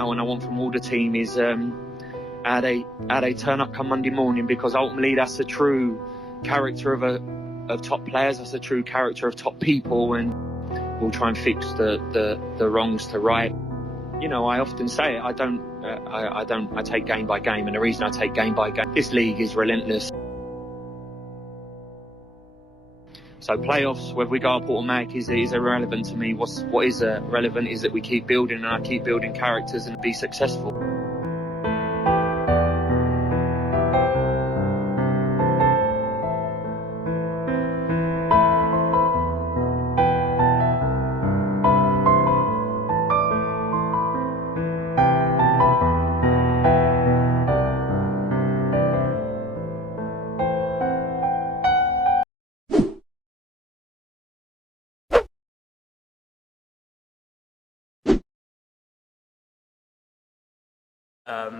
now and I want from all the team is how they turn up come Monday morning, because ultimately that's the true character of top players, that's the true character of top people, and we'll try and fix the wrongs to right. You know, I often say it, I take game by game, and the reason I take game by game, this league is relentless. So playoffs, whether we go up automatic, is irrelevant to me. What is relevant is that we keep building, and I keep building characters and be successful.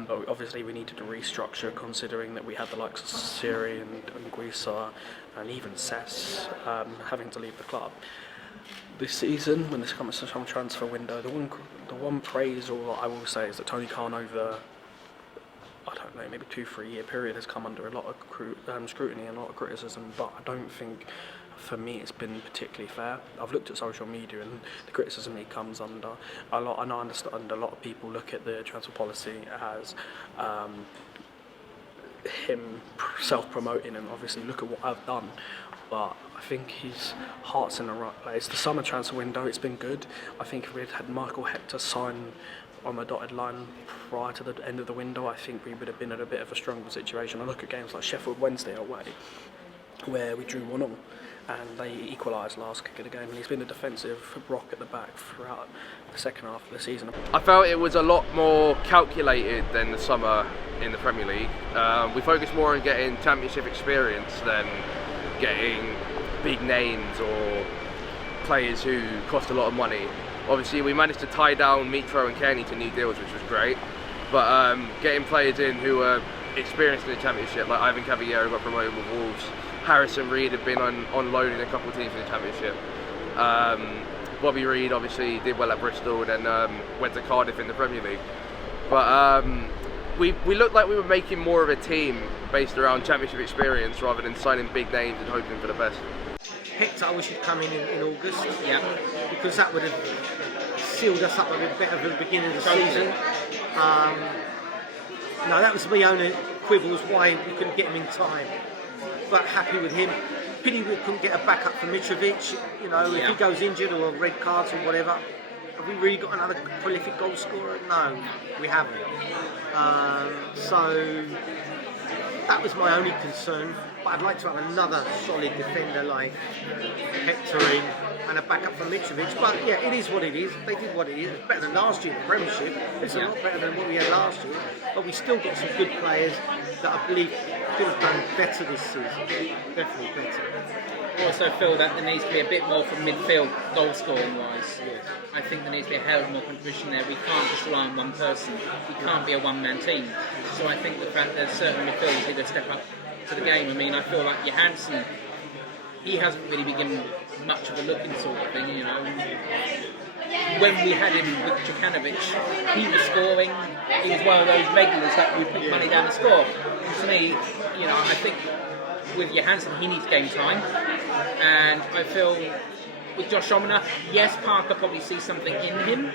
But obviously we needed to restructure, considering that we had the likes of Siri and Guisa and even Sess having to leave the club. This season, when this comes to some transfer window, the one praise or I will say is that Tony Khan over, I don't know, maybe 2-3 year period has come under a lot of scrutiny and a lot of criticism, but I don't think for me it's been particularly fair. I've looked at social media and the criticism he comes under a lot, and I understand a lot of people look at the transfer policy as him self-promoting and obviously look at what I've done, but I think his heart's in the right place. The summer transfer window, it's been good. I think if we had Michael Hector sign on the dotted line prior to the end of the window, I think we would have been in a bit of a stronger situation. I look at games like Sheffield Wednesday away, where we drew 1-1 and they equalised last kick of the game, and he's been a defensive rock at the back throughout the second half of the season. I felt it was a lot more calculated than the summer in the Premier League. We focused more on getting championship experience than getting big names or players who cost a lot of money. Obviously we managed to tie down Mitro and Cairney to new deals, which was great, but getting players in who were experienced in the Championship, like Ivan Cavallero got promoted with Wolves, Harrison Reed had been on loan in a couple of teams in the Championship. Bobby Reed obviously did well at Bristol and then went to Cardiff in the Premier League. But we looked like we were making more of a team based around Championship experience rather than signing big names and hoping for the best. Hector, I wish he'd come in August, because that would have sealed us up a bit better for the beginning of the season. No, that was my only quibbles why we couldn't get him in time. But happy with him. Pity we couldn't get a backup for Mitrovic. You know, if he goes injured or red cards or whatever, have we really got another prolific goal scorer? No, we haven't. So that was my only concern. But I'd like to have another solid defender like Hector in and a backup for Mitrovic. But yeah, it is what it is. They did what it is. It's better than last year in the Premiership. It's a lot better than what we had last year. But we still got some good players that I believe could have done better this season. Definitely better. I also feel that there needs to be a bit more from midfield, goal scoring wise. Yes. I think there needs to be a hell of more contribution there. We can't just rely on one person. We can't be a one-man team. So I think the fact that certain midfielders need to step up to the game. I mean, I feel like Johansson, he hasn't really been given much of a looking sort of thing, you know. When we had him with Djukanovic, he was scoring. He was one of those regulars that we put money down to score. And to me, you know, I think with Johansson, he needs game time. And I feel with Josh Omina, yes, Parker probably sees something in him.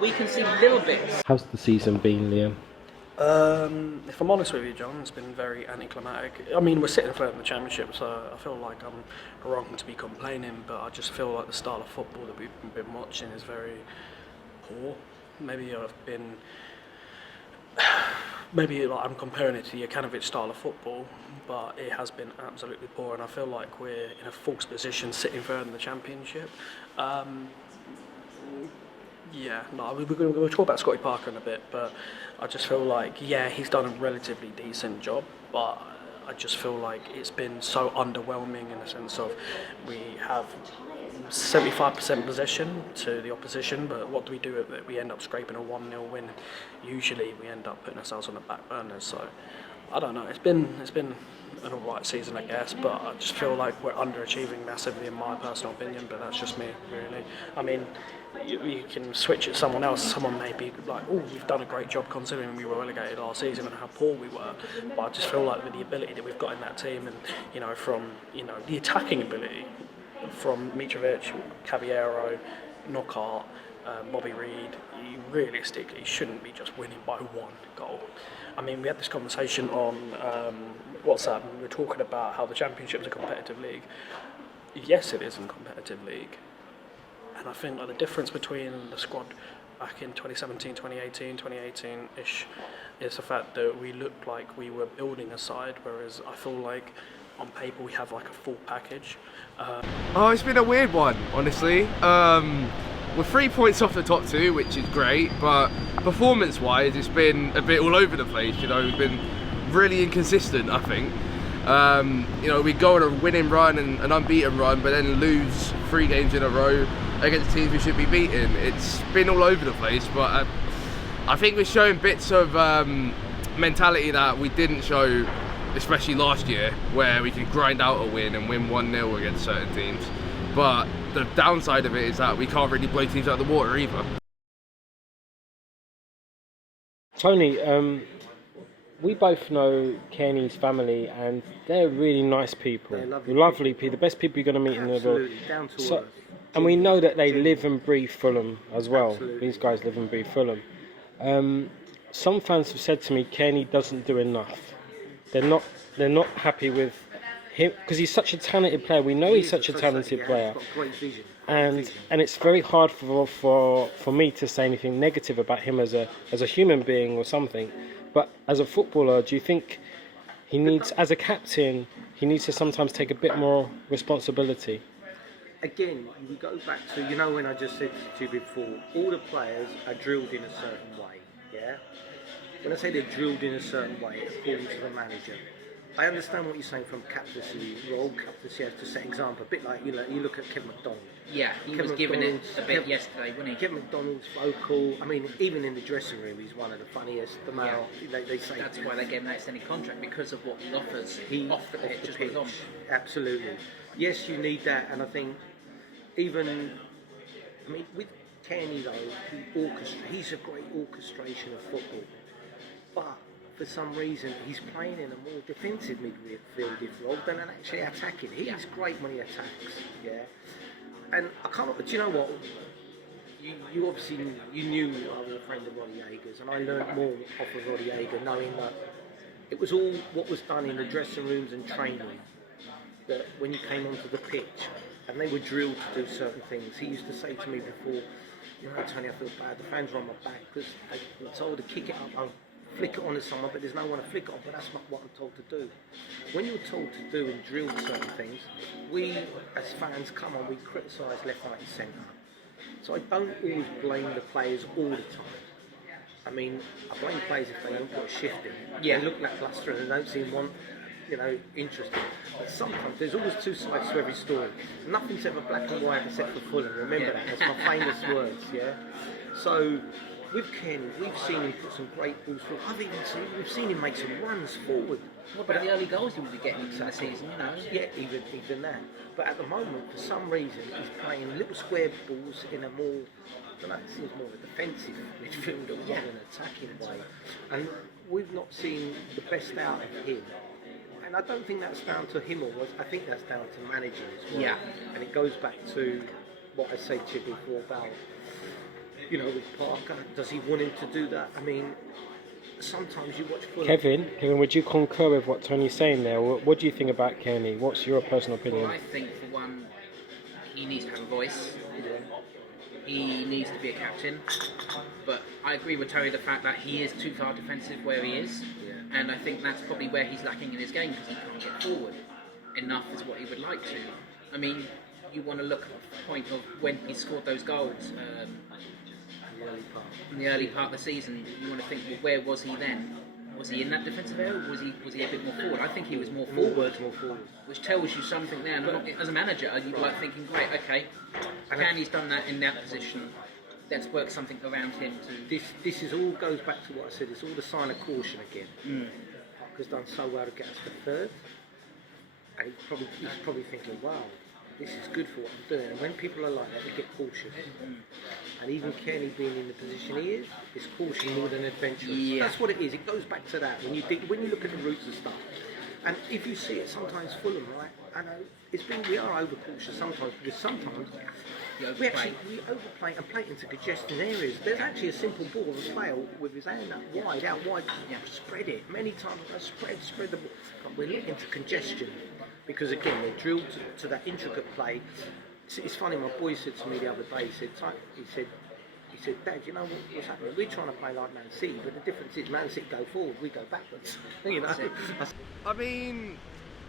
We can see little bits. How's the season been, Liam? If I'm honest with you, John, it's been very anticlimactic. I mean, we're sitting third in the Championship, so I feel like I'm wrong to be complaining, but I just feel like the style of football that we've been watching is very poor. Maybe I'm comparing it to the Jokanovic style of football, but it has been absolutely poor, and I feel like we're in a false position sitting third in the Championship. We'll talk about Scotty Parker in a bit, but I just feel like, he's done a relatively decent job, but I just feel like it's been so underwhelming in the sense of we have 75% possession to the opposition, but what do we do with it? We end up scraping a 1-0 win. Usually we end up putting ourselves on the back burner, so I don't know. It's been an alright season, I guess, but I just feel like we're underachieving massively in my personal opinion. But that's just me, really. I mean, you can switch at someone else. Someone may be like, "Oh, we've done a great job considering we were relegated last season and how poor we were." But I just feel like with the ability that we've got in that team, and from the attacking ability from Mitrovic, Caballero, Knockaert, Bobby Reed, you realistically shouldn't be just winning by one goal. I mean, we had this conversation on WhatsApp, and we were talking about how the Championship's a competitive league. Yes, it is a competitive league. And I think like the difference between the squad back in 2017, 2018, 2018-ish is the fact that we looked like we were building a side, whereas I feel like on paper we have like a full package. It's been a weird one, honestly. We're 3 points off the top two, which is great, but performance-wise, it's been a bit all over the place. We've been really inconsistent, I think. We go on a winning run and an unbeaten run, but then lose 3 games in a row against teams we should be beating. It's been all over the place, but I think we're showing bits of mentality that we didn't show, especially last year, where we could grind out a win and win 1-0 against certain teams. But the downside of it is that we can't really blow teams out of the water either. Tony, we both know Cairney's family, and they're really nice people. They're lovely people. The best people you're going to meet in the world. Absolutely, down to earth. And we know that they live and breathe Fulham as well. Absolutely. These guys live and breathe Fulham. Some fans have said to me, Cairney doesn't do enough. They're not happy with him because he's such a talented player. We know he's such a talented player. He's got great vision. And it's very hard for me to say anything negative about him as a human being or something. But as a footballer, do you think he needs, as a captain, he needs to sometimes take a bit more responsibility? Again, we go back to, when I just said to you before, all the players are drilled in a certain way, yeah? When I say they're drilled in a certain way, according to the manager, I understand what you're saying from captaincy, role captaincy has to set example, a bit like, you look at Kevin McDonald. Yeah, he was given it a bit yesterday, wasn't he? Kevin McDonald's vocal, I mean, even in the dressing room, he's one of the funniest, the male, they say. That's why they gave him that extended contract, because of what he offers off the pitch as well as on. Absolutely. Yes, you need that, and I think with Cairney though, he's a great orchestration of football, but for some reason he's playing in a more defensive midfield role than an actually attacking. He's great when he attacks, yeah. And I can't. Do you know what? You obviously knew I was a friend of Roddy Yeager's, and I learned more off of Roddy Yeager, knowing that it was all what was done in the dressing rooms and training. That when you came onto the pitch, and they were drilled to do certain things. He used to say to me before, Tony, I feel bad. The fans are on my back because I'm told to kick it up. I'll flick it on to someone, but there's no one to flick it on. But that's not what I'm told to do. When you're told to do and drill certain things, we as fans come on, we criticise left, right, and centre. So I don't always blame the players all the time. I mean, I blame players if they don't put a shift in. They look lacklustre and they don't seem interesting. But sometimes there's always two sides to every story. Nothing's ever black and white except for Fulham. Remember that. That's my famous words. Yeah. So with Cairney, we've seen him put some great balls forward. We've seen him make some runs forward. What about the early goals he was getting for the season? Yeah, even that. But at the moment, for some reason, he's playing little square balls in a more. I don't know, it seems more of a defensive midfielder rather than an attacking way. And we've not seen the best out of him. And I don't think that's down to him I think that's down to managing as well. Yeah. And it goes back to what I said to you before about, with Parker. Does he want him to do that? I mean, sometimes you watch Fulham. Kevin, would you concur with what Tony's saying there? What do you think about Cairney? What's your personal opinion? Well, I think for one, he needs to have a voice. He needs to be a captain. But I agree with Tony the fact that he is too far defensive where he is. And I think that's probably where he's lacking in his game, because he can't get forward enough as what he would like to. I mean, you want to look at the point of when he scored those goals in the early part of the season. You want to think, well, where was he then? Was he in that defensive area, or was he a bit more forward? I think he was more forward, which tells you something there. And as a manager, you'd like thinking, great, okay, Cairney's done that in that position. Let's work something around him to. This is all goes back to what I said. It's all the sign of caution again. Parker's done so well to get us to third, and he's probably thinking, wow, this is good for what I'm doing. And when people are like that, they get cautious. And even Cairney being in the position he is caution more than adventurous. Yeah. That's what it is. It goes back to that. When you look at the roots of stuff, and if you see it sometimes Fulham, right? I know we are overcautious sometimes, because sometimes we overplay and play into congested areas. There's actually a simple ball of a player with his hand out wide, spread it. Many times spread the ball. But we're looking to congestion because again we're drilled to that intricate play. It's funny. My boy said to me the other day. He said, Dad, you know what's happening? We're trying to play like Man City, but the difference is Man City go forward, we go backwards. You know. I mean,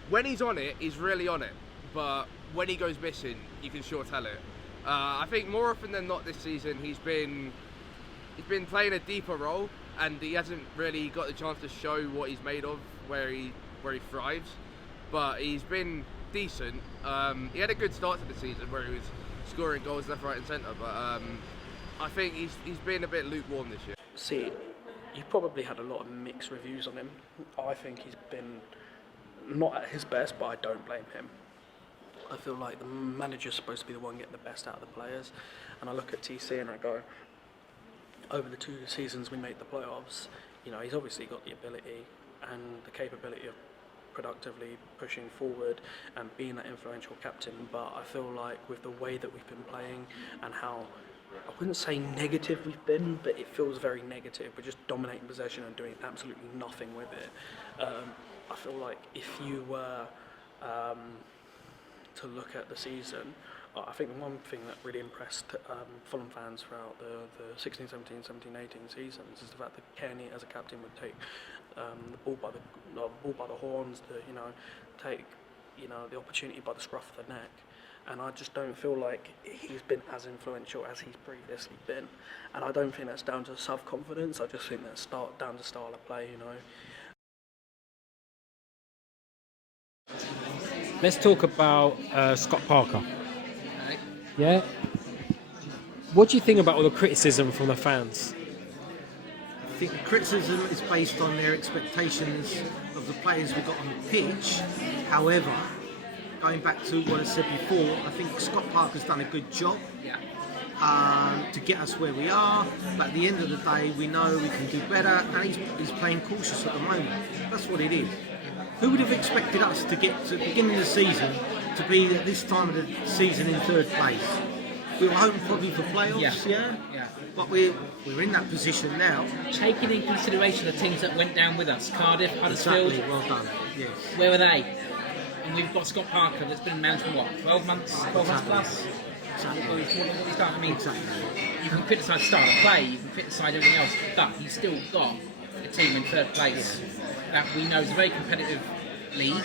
when he's on it, he's really on it. But when he goes missing, you can sure tell it. I think more often than not this season, he's been playing a deeper role, and he hasn't really got the chance to show what he's made of, where he thrives. But he's been decent. He had a good start to the season where he was scoring goals left, right, and centre. But I think he's been a bit lukewarm this year. See, you probably had a lot of mixed reviews on him. I think he's been not at his best, but I don't blame him. I feel like the manager's supposed to be the one getting the best out of the players, and I look at TC and I go, over the 2 seasons we made the playoffs, you know, he's obviously got the ability and the capability of productively pushing forward and being that influential captain, but I feel like with the way that we've been playing and how, I wouldn't say negative we've been, but it feels very negative. We're just dominating possession and doing absolutely nothing with it. I feel like if you were to look at the season, I think the one thing that really impressed Fulham fans throughout the 16, 17, 17, 18 seasons is the fact that Cairney as a captain would take the ball by the horns, take the opportunity by the scruff of the neck. And I just don't feel like he's been as influential as he's previously been. And I don't think that's down to self-confidence. I just think that's down to style of play, Let's talk about Scott Parker. Yeah? What do you think about all the criticism from the fans? I think the criticism is based on their expectations of the players we got on the pitch. However, going back to what I said before, I think Scott Parker's done a good job to get us where we are. But at the end of the day, we know we can do better, and he's playing cautious at the moment. That's what it is. Who would have expected us to get to the beginning of the season to be at this time of the season in third place? We were hoping probably for playoffs, yeah. But we're in that position now. Taking in consideration the teams that went down with us, Cardiff, Huddersfield. Exactly, well done. Yes. Where were they? And we've got Scott Parker that's been in management, 12 months? 12 months plus? Exactly. What he's done. I mean, Exactly. you can criticise style of play, you can criticise everything else, but he's still got a team in third place that we know is a very competitive league.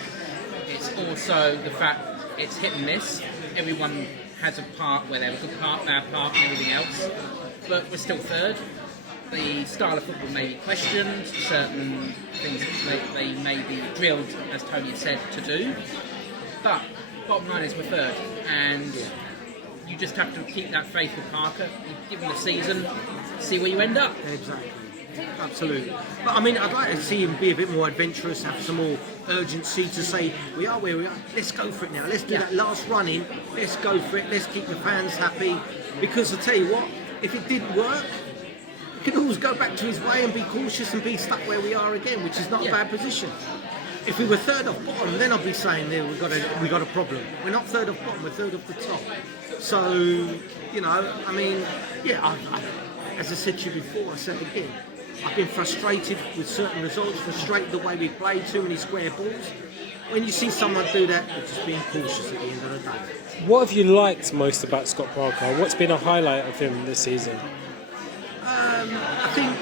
It's also the fact it's hit and miss. Everyone has a part where they have a good part, bad part, and everything else. But we're still third. The style of football may be questioned, certain things they may be drilled, as Tony has said, to do. But bottom line is we're third, and you just have to keep that faith with Parker. You give him the season, see where you end up. Exactly. Absolutely. But I mean, I'd like to see him be a bit more adventurous, have some more urgency to say, we are where we are, let's go for it now, let's do that last run in, let's go for it, let's keep the fans happy. Because I tell you what, if it didn't work, he can always go back to his way and be cautious and be stuck where we are again, which is not a bad position. If we were third off bottom, then I'd be saying, we got a problem. We're not third off bottom, we're third off the top. So, I mean, as I said to you before, I said again, I've been frustrated with certain results, frustrated the way we play, too many square balls. When you see someone do that, you're just being cautious at the end of the day. What have you liked most about Scott Parker? What's been a highlight of him this season? I think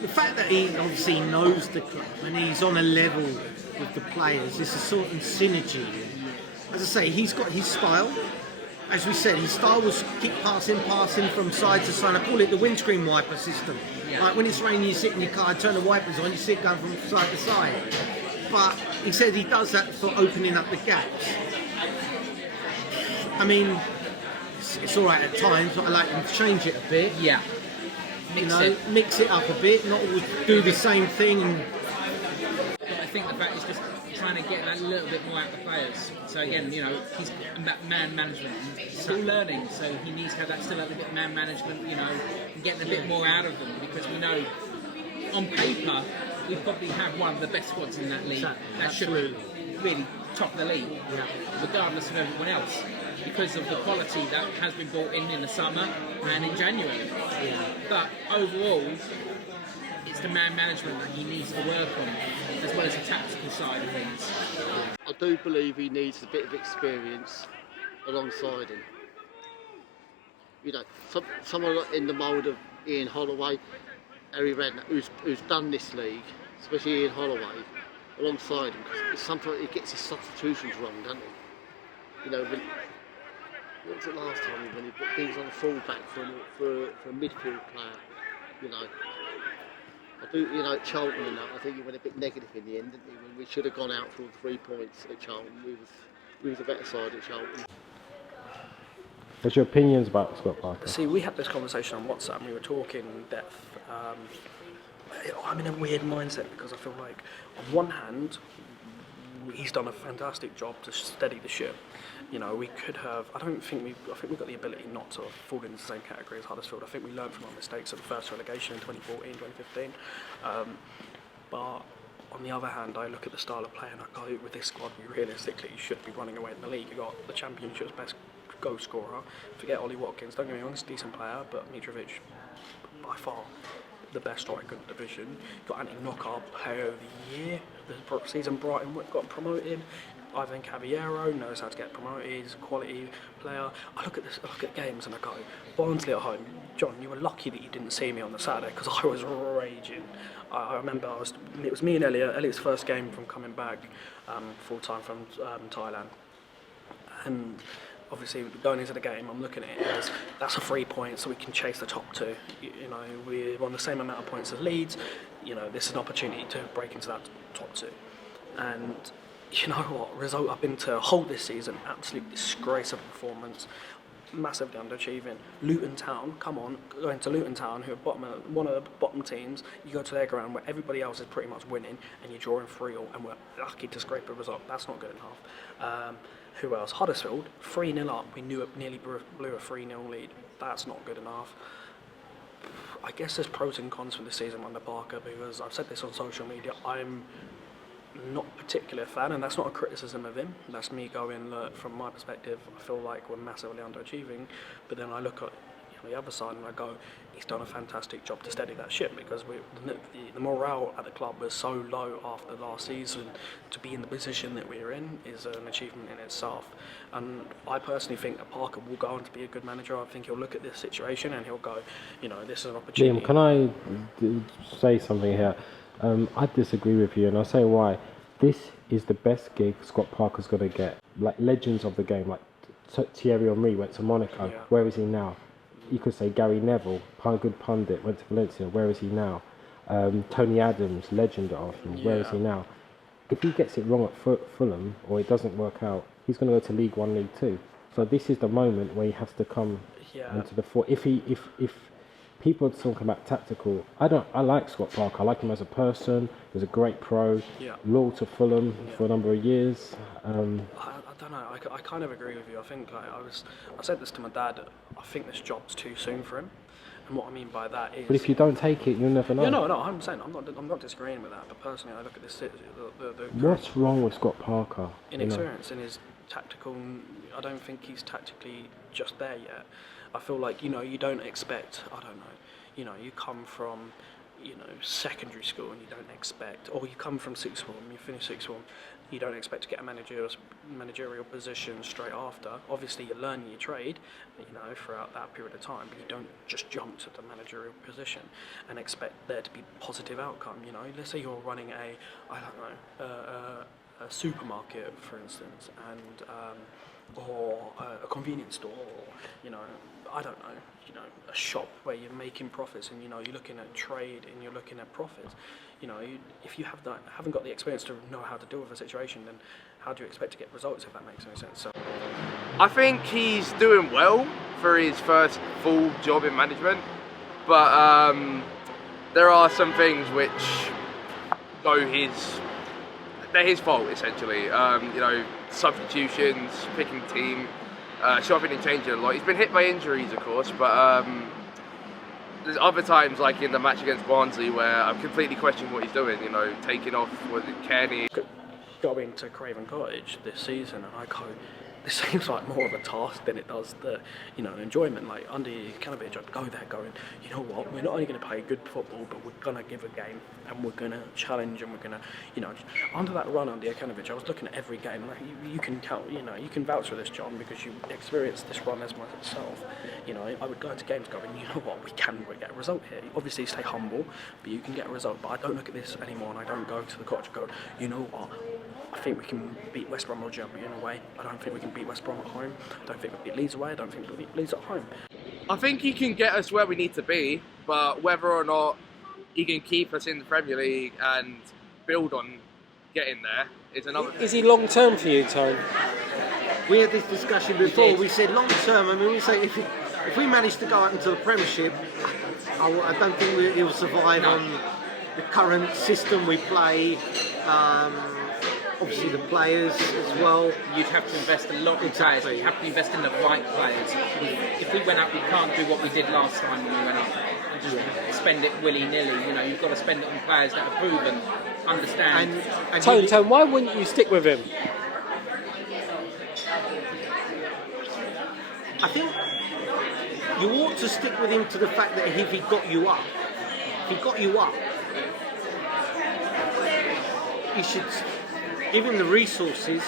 the fact that he obviously knows the club and he's on a level with the players, it's a sort of synergy. As I say, he's got his style. As we said, his style was keep passing from side to side. I call it the windscreen wiper system. Like when it's raining, you sit in your car, turn the wipers on, you see it going from side to side. But he said he does that for opening up the gaps. I mean, it's all right at times, but I like him to change it a bit. Yeah. Mix it up a bit, not always do the same thing. And think the fact is just trying to get that little bit more out of the players. So again, you know, he's man management, he's still learning, so he needs to have that still a little bit of man management, you know, and getting a bit more out of them, because we know on paper we probably have one of the best squads in that league. That should really top the league, regardless of everyone else, because of the quality that has been brought in the summer and in January. But overall, it's the man management that he needs to work on, as well as the tactical side of things. I do believe he needs a bit of experience alongside him. You know, someone in the mould of Ian Holloway, Harry Redknapp, who's done this league, especially Ian Holloway, alongside him, because sometimes he gets his substitutions wrong, doesn't he? You know, what was it last time when he put things on a full-back for a midfield player? You know, I do. You know, at Charlton, and that, I think he went a bit negative in the end, didn't he? When we should have gone out for all 3 points at Charlton, we was a better side at Charlton. What's your opinions about Scott Parker? See, we had this conversation on WhatsApp and we were talking in depth. I'm in a weird mindset because I feel like, on one hand, he's done a fantastic job to steady the ship. You know, we could have, I think we've got the ability not to fall into the same category as Huddersfield. I think we learned from our mistakes at the first relegation in 2014, 2015. But on the other hand, I look at the style of play and I go, with this squad, we realistically should be running away in the league. You've got the Championship's best goal scorer. Forget Ollie Watkins, don't get me wrong, he's a decent player, but Mitrovic, by far, the best striker in the division. Got Anthony Knockout Player of the Year. The season Brighton got promoted. Ivan Caballero knows how to get promoted. He's a quality player. I look at games and I go, Barnsley at home. John, you were lucky that you didn't see me on the Saturday because I was raging. I remember it was me and Elliot. Elliot's first game from coming back full time from Thailand, and obviously going into the game, I'm looking at it as that's a 3 points, so we can chase the top two. You know, we're on the same amount of points as Leeds. You know, this is an opportunity to break into that top two. And you know what? Result I've been to hold this season, absolute disgrace of performance, massively underachieving. Luton Town, come on, going to Luton Town, who are one of the bottom teams. You go to their ground where everybody else is pretty much winning, and you're drawing 3-3, and we're lucky to scrape a result. That's not good enough. Who else? Huddersfield, 3-0 up. We knew it nearly blew a 3-0 lead. That's not good enough. I guess there's pros and cons for this season under Parker, because I've said this on social media. I'm not a particular fan, and that's not a criticism of him. That's me going, look, from my perspective, I feel like we're massively underachieving. But then I look at the other side and I go, he's done a fantastic job to steady that ship, because the morale at the club was so low after last season. To be in the position that we're in is an achievement in itself. And I personally think that Parker will go on to be a good manager. I think he'll look at this situation and he'll go, you know, this is an opportunity. Liam, can I say something here? I disagree with you, and I'll say why. This is the best gig Scott Parker's going to get. Like legends of the game, like Thierry Henry went to Monaco. Yeah. Where is he now? You could say Gary Neville, good pundit, went to Valencia. Where is he now? Tony Adams, legend at Arsenal. Where is he now? If he gets it wrong at Fulham, or it doesn't work out, he's going to go to League One, League Two. So this is the moment where he has to come into the fore. If people talk about tactical, I like Scott Parker. I like him as a person. He's a great pro. Loyal to Fulham for a number of years. I don't know. I kind of agree with you. I think I said this to my dad. I think this job's too soon for him. And what I mean by that is, but if you don't take it, you'll never know. Yeah, no. I'm saying I'm not disagreeing with that. But personally, I look at this. What's wrong with Scott Parker? Inexperience in his tactical. I don't think he's tactically just there yet. I feel like, you know, you don't expect, I don't know, you know, you come from, you know, secondary school and you don't expect, or you come from sixth form, you finish sixth form, you don't expect to get a managerial position straight after. Obviously you're learning your trade, you know, throughout that period of time, but you don't just jump to the managerial position and expect there to be positive outcome, you know. Let's say you're running a supermarket, for instance, and or a convenience store, or, you know, I don't know, you know, a shop where you're making profits, and, you know, you're looking at trade and you're looking at profits. You know, if you haven't got the experience to know how to deal with a situation, then how do you expect to get results, if that makes any sense? So I think he's doing well for his first full job in management, but there are some things which go his they're his fault essentially. You know, substitutions, picking team, shopping and changing a lot. He's been hit by injuries, of course, but there's other times, like in the match against Barnsley, where I'm completely questioning what he's doing. You know, taking off with Cairney. Got into Craven Cottage this season, and I go, this seems like more of a task than it does the, you know, an enjoyment. Like under Canovich, I'd go there going, you know what, we're not only going to play good football, but we're going to give a game, and we're going to challenge, and we're going to, you know, under that run under Canovich, I was looking at every game, and you can count, you know, you can vouch for this, John, because you experienced this run as myself. You know, I would go into games going, you know what, we get a result here. Obviously, stay humble, but you can get a result. But I don't look at this anymore, and I don't go to the cottage and go, you know what, I think we can beat West Brom or Albion away. I don't think we can beat West Brom at home. I don't think we beat Leeds away. I don't think we beat Leeds at home. I think he can get us where we need to be, but whether or not he can keep us in the Premier League and build on getting there is another thing. Is he long term for you, Tone? We had this discussion before. We said long term. I mean, we say if we manage to go out into the Premiership, I don't think he'll survive on the current system we play. Obviously the players as well. You'd have to invest a lot in players. You have to invest in the right players. If we went up, we can't do what we did last time when we went up. And just spend it willy-nilly. You know, you've got to spend it on players that are proven, understand. And Tone, why wouldn't you stick with him? I think you ought to stick with him to the fact that if he got you up, you should give him the resources,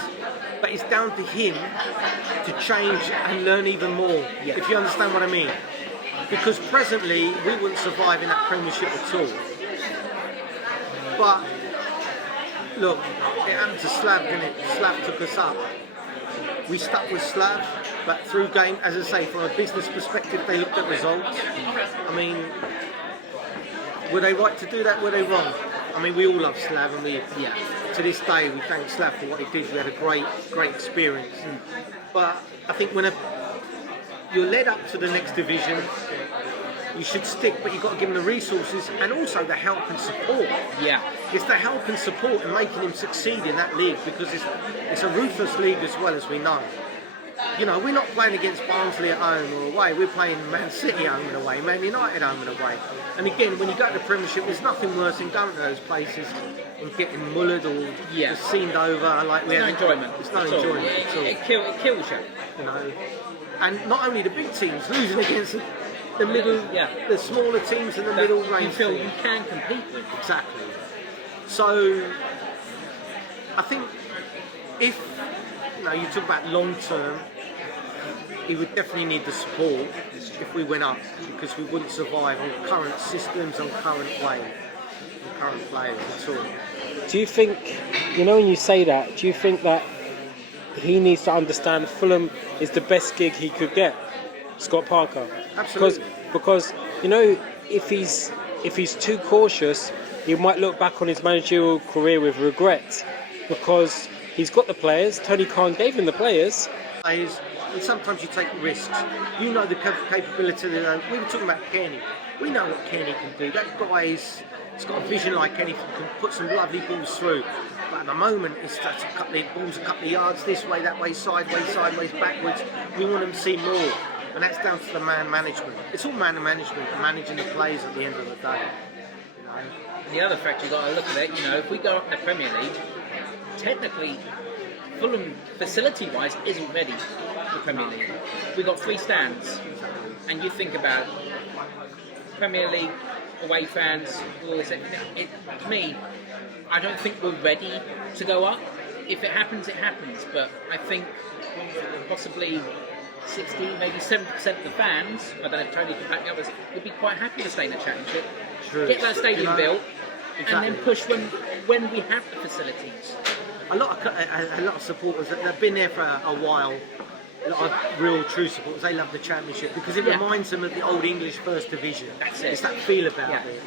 but it's down to him to change and learn even more, if you understand what I mean. Because presently, we wouldn't survive in that Premiership at all. But, look, it happened to Slav, didn't it? Slav took us up. We stuck with Slav, but through game, as I say, from a business perspective, they looked at results. I mean, were they right to do that? Were they wrong? I mean, we all love Slav, and to this day, we thank Slav for what he did. We had a great experience. But I think when you're led up to the next division, you should stick, but you've got to give him the resources and also the help and support. Yeah. It's the help and support and making him succeed in that league, because it's a ruthless league as well, as we know. You know, we're not playing against Barnsley at home or away. We're playing Man City home and away, Man United home and away. And again, when you go to the Premiership, there's nothing worse than going to those places and getting mullered or just seamed over. Like we had enjoyment. It's no enjoyment at all. It kills you. You know, and not only the big teams losing against the middle, the smaller teams and the middle range. You feel you can compete with. Exactly. So I think if you talk about long term, he would definitely need the support if we went up, because we wouldn't survive on current systems, on current way, on current players at all. Do you think, when you say that, do you think that he needs to understand Fulham is the best gig he could get, Scott Parker? Absolutely. Because if he's too cautious, he might look back on his managerial career with regret, because he's got the players. Tony Khan gave him the players. And sometimes you take risks. You know the capability. We were talking about Cairney. We know what Cairney can do. That guy's got a vision like anything. Can put some lovely balls through. But at the moment, it's just balls a couple of yards this way, that way, sideways, backwards. We want them to see more, and that's down to the man management. It's all man management and managing the players at the end of the day. The other fact you've got to look at it. If we go up in the Premier League, technically, Fulham, facility-wise, isn't ready for the Premier League. We've got 3 stands, and you think about Premier League away fans, all this. To me, I don't think we're ready to go up. If it happens, it happens. But I think possibly 60, maybe 70% of the fans, I don't know if Tony can back the others, would be quite happy to stay in the Championship. True. Get that stadium built, exactly. And then push when we have the facilities. A lot of supporters that have been there for a while, a lot of real true supporters, they love the Championship because it reminds them of the old English First Division. That's it. It's that feel about it.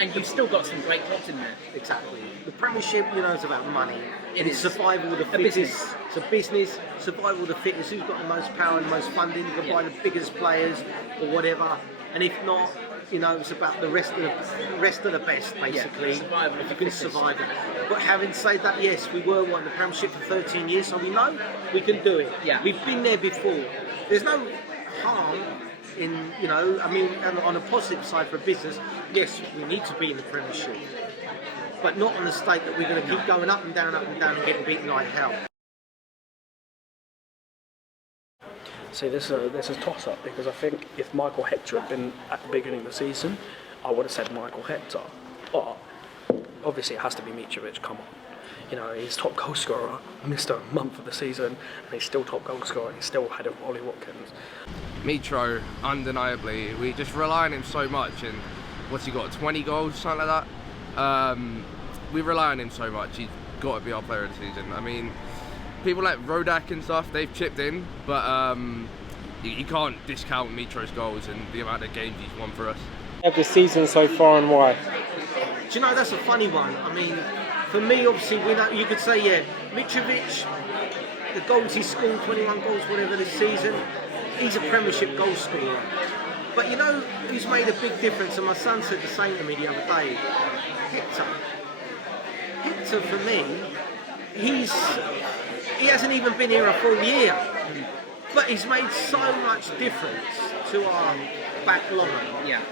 And you've still got some great clubs in there. Exactly. The Premiership, is about money. It's survival of the fittest. It's a business. Survival of the fittest. Who's got the most power and the most funding? You can buy the biggest players or whatever. And if not, You know, it's about the rest of the best, basically. Survival if you can survive that. But having said that, yes, we were in the Premiership for 13 years, so we know we can do it. Yeah. We've been there before. There's no harm in, you know, I mean, on a positive side for a business, yes, we need to be in the Premiership, but not on the state that we're going to keep going up and down and getting beaten like hell. See, this is a toss-up, because I think if Michael Hector had been at the beginning of the season, I would have said Michael Hector. But obviously it has to be Mitrovic, come on. You know, he's top goal scorer, missed a month of the season, and he's still top goal scorer, he's still ahead of Ollie Watkins. Mitro, undeniably, we just rely on him so much, and what's he got, 20 goals, something like that? We rely on him so much, he's got to be our player of the season. I mean, people like Rodak and stuff, they've chipped in, but you can't discount Mitro's goals and the amount of games he's won for us. Of the season so far, and why? Do you know, that's a funny one. I mean, for me, obviously, we know, you could say, yeah, Mitrovic, the goals he scored, 21 goals, whatever this season, he's a Premiership goal scorer. But you know who's made a big difference, and my son said the same to me the other day? Hector. Hector, for me, he hasn't even been here a full year, but he's made so much difference to our back line. Yeah.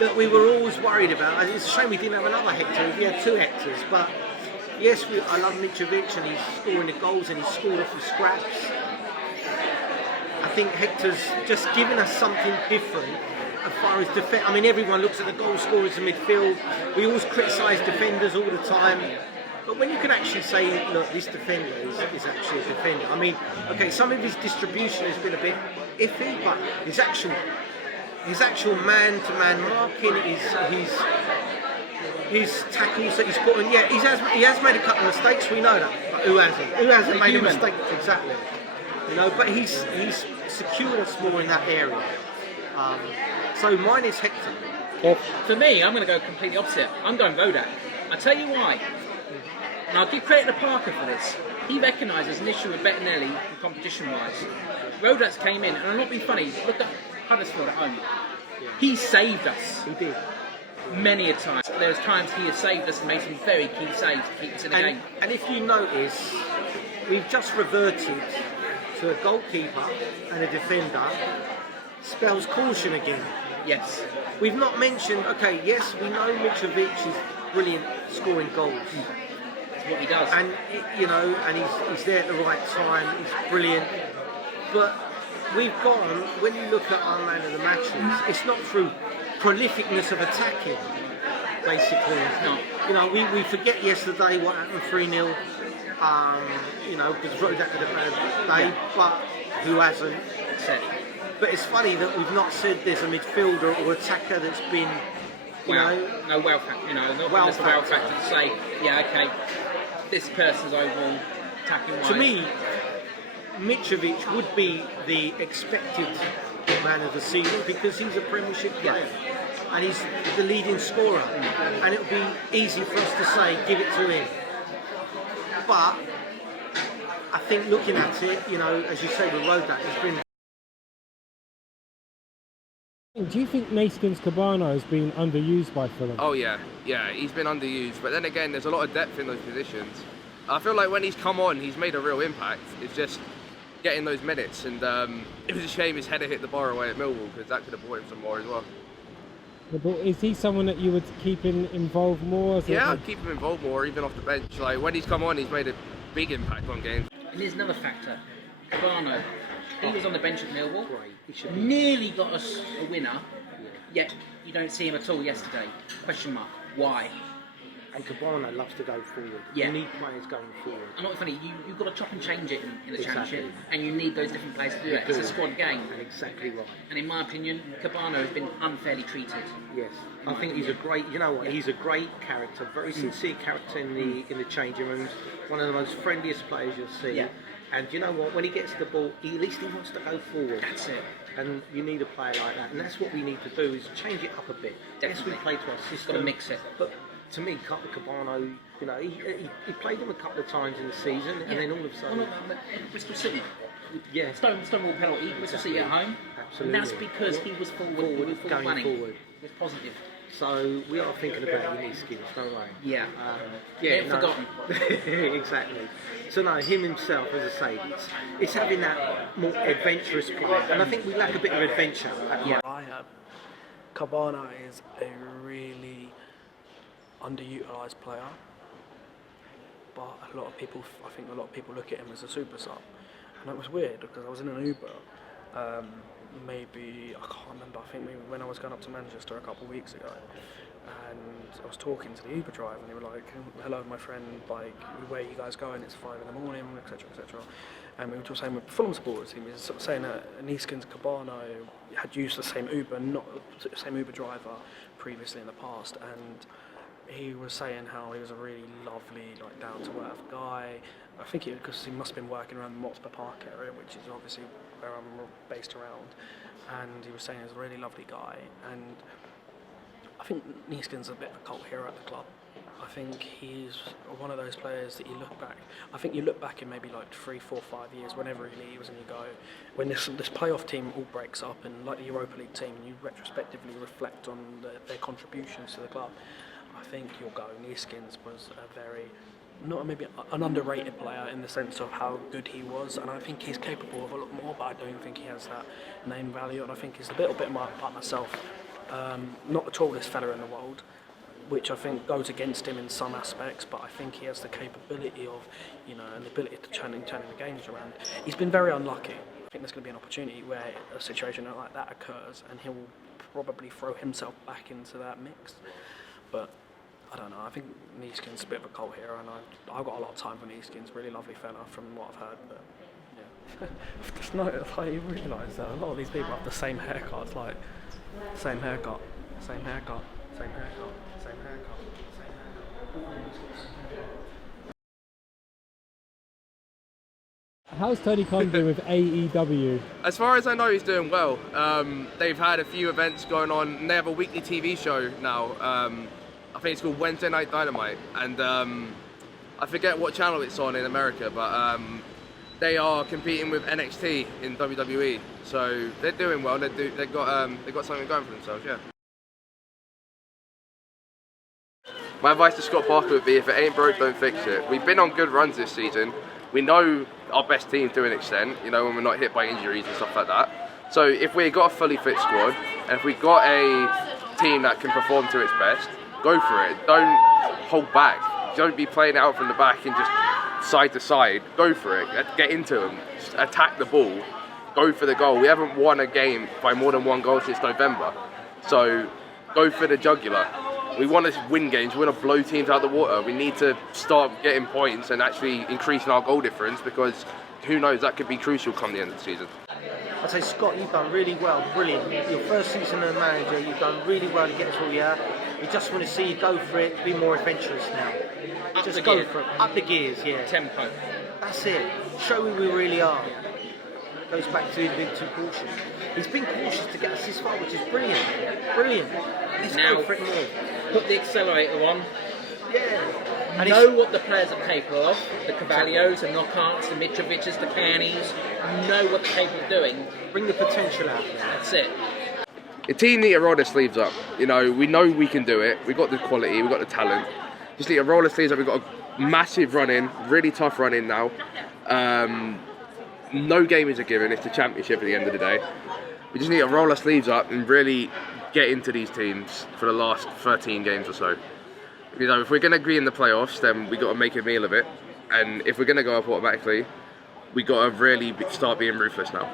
That we were always worried about. It's a shame we didn't have another Hector. We had two Hectors, but yes, I love Mitrovic, and he's scoring the goals, and he's scored off of scraps. I think Hector's just given us something different as far as defence. I mean, everyone looks at the goal scorers in midfield. We always criticise defenders all the time. But when you can actually say, look, this defender is actually a defender. I mean, okay, some of his distribution has been a bit iffy, but his actual man-to-man marking, his tackles that he's put on, yeah, he has made a couple of mistakes, we know that, but who hasn't? Who hasn't made a mistake? Exactly. You know, but he's secured us more in that area. So mine is Hector. Yeah. For me, I'm going to go completely opposite. I'm going Rodak. I'll tell you why. And I'll give credit to Parker for this. He recognises an issue with Bettinelli competition-wise. Rodak's came in, and I'm not being funny, look at Huddersfield at home. He saved us. He did. Many a time. There's times he has saved us and made some very key saves to keep us in the game. And if you notice, we've just reverted to a goalkeeper and a defender spells caution again. Yes. We've not mentioned, okay, yes, we know Mitrovic is brilliant scoring goals. That's what he does. And, you know, and he's there at the right time, he's brilliant. But we've gone, when you look at our man of the matches, it's not through prolificness of attacking, basically. It's not. You know, we forget yesterday what happened 3-0, you know, because Rodak had a bad day, but who hasn't? But it's funny that we've not said there's a midfielder or attacker that's been, you know... No wow factor, you know, not just a wow factor to say, yeah, okay, this person's overall attacking wise. To me, Mitrovic would be the expected man of the season because he's a Premiership player and he's the leading scorer, and it would be easy for us to say give it to him. But I think looking at it, you know, as you say with Rodak, it's been. Do you think Neeskens Kebano has been underused by Fulham? Oh yeah, he's been underused, but then again there's a lot of depth in those positions. I feel like when he's come on, he's made a real impact. It's just getting those minutes, and it was a shame his header hit the bar away at Millwall, because that could have brought him some more as well. Yeah, but is he someone that you would keep involved more? Yeah, I'd keep him involved more, even off the bench. Like when he's come on, he's made a big impact on games. And here's another factor. Kebano, he was on the bench at Millwall, nearly got us a winner, yet you don't see him at all yesterday. Question mark. Why? And Kebano loves to go forward. Yeah. You need players going forward. I'm not funny, you've got to chop and change it in the Exactly. Championship, and you need those different players to do it. It's a squad game. Exactly right. And in my opinion, Kebano has been unfairly treated. Yes, I think he's a great. You know what? He's a great character, very sincere character in the changing rooms. One of the most friendliest players you'll see. Yeah. And you know what? When he gets the ball, at least he wants to go forward. That's it. And you need a player like that, and that's what we need to do: is change it up a bit. Definitely. Yes, we play to our system. Got to mix it. But to me, Kebano, you know, he played him a couple of times in the season, and then all of a sudden, Bristol City. yeah, Stonewall penalty, Bristol City at home. absolutely. And that's because he was forward going running. forward. It's positive. So we are thinking about your Neeskens, don't worry. Yeah. Yeah, no. Forgotten. Exactly. So no, him himself, as I say, it's having that more adventurous play, and I think we lack a bit of adventure. Yeah. Kebano is a really underutilised player, but I think a lot of people look at him as a super sub, and that was weird because I was in an Uber, maybe I can't remember. I think maybe when I was going up to Manchester a couple of weeks ago, and I was talking to the Uber driver, and they were like, "Hello, my friend. Like, where are you guys going? It's 5 in the morning, etc., etc." And we were just saying with Fulham supporters, he was sort of saying that Neeskens Kebano had used the same Uber, not the same Uber driver previously in the past, and he was saying how he was a really lovely, like down to earth guy. I think because he must have been working around the Motspur Park area, which is obviously where I'm based around, and he was saying he was a really lovely guy. And I think Neeskens is a bit of a cult hero at the club. I think he's one of those players that you look back. I think you look back in maybe like 3, 4, 5 years, whenever he leaves, and you go, when this playoff team all breaks up, and like the Europa League team, you retrospectively reflect on their contributions to the club. I think you'll go. Neeskens was a very, not maybe an underrated player in the sense of how good he was, and I think he's capable of a lot more, but I don't think he has that name value, and I think he's a little bit like myself. Not the tallest fella in the world, which I think goes against him in some aspects, but I think he has the capability of, and the ability to turning the games around. He's been very unlucky. I think there's going to be an opportunity where a situation like that occurs, and he'll probably throw himself back into that mix. But I don't know, I think Neeskens is a bit of a cult hero, and I've got a lot of time for Neeskens, really lovely fella from what I've heard, but yeah. I've just noticed, like, you realise that a lot of these people have the same haircuts, like, same haircut, same haircut, same haircut, same haircut, same haircut. How's Tony Khan doing with AEW? As far as I know, he's doing well. They've had a few events going on, and they have a weekly TV show now. I think it's called Wednesday Night Dynamite, and I forget what channel it's on in America, but they are competing with NXT in WWE, so they're doing well. They've got something going for themselves, yeah. My advice to Scott Parker would be, if it ain't broke, don't fix it. We've been on good runs this season. We know our best team to an extent, when we're not hit by injuries and stuff like that. So if we've got a fully fit squad, and if we've got a team that can perform to its best, go for it. Don't hold back. Don't be playing out from the back and just side to side. Go for it. Get into them. Just attack the ball. Go for the goal. We haven't won a game by more than 1 goal since November. So go for the jugular. We want to win games. We want to blow teams out of the water. We need to start getting points and actually increasing our goal difference, because who knows, that could be crucial come the end of the season. I'd say, Scott, you've done really well, brilliant. Your first season as a manager, you've done really well to get us where we are. We just want to see you go for it, be more adventurous now. Just go for it. Up the gears, yeah. Tempo. That's it. Show who we really are. Goes back to being too cautious. He's been cautious to get us this far, which is brilliant. Brilliant. Let's go for it more. Put the accelerator on. Yeah. And know what the players are capable of. The Cavallios, the Knockarts, the Mitrovic's, the Cairneys. Know what they're capable of doing. Bring the potential out there. That's it. The team need to roll their sleeves up. We know we can do it. We've got the quality, we've got the talent. Just need to roll the sleeves up. We've got a massive run in, really tough run in now. No game is a given. It's the championship at the end of the day. We just need to roll our sleeves up and really get into these teams for the last 13 games or so. If we're going to be in the playoffs, then we got to make a meal of it. And if we're going to go up automatically, we got to really start being ruthless now.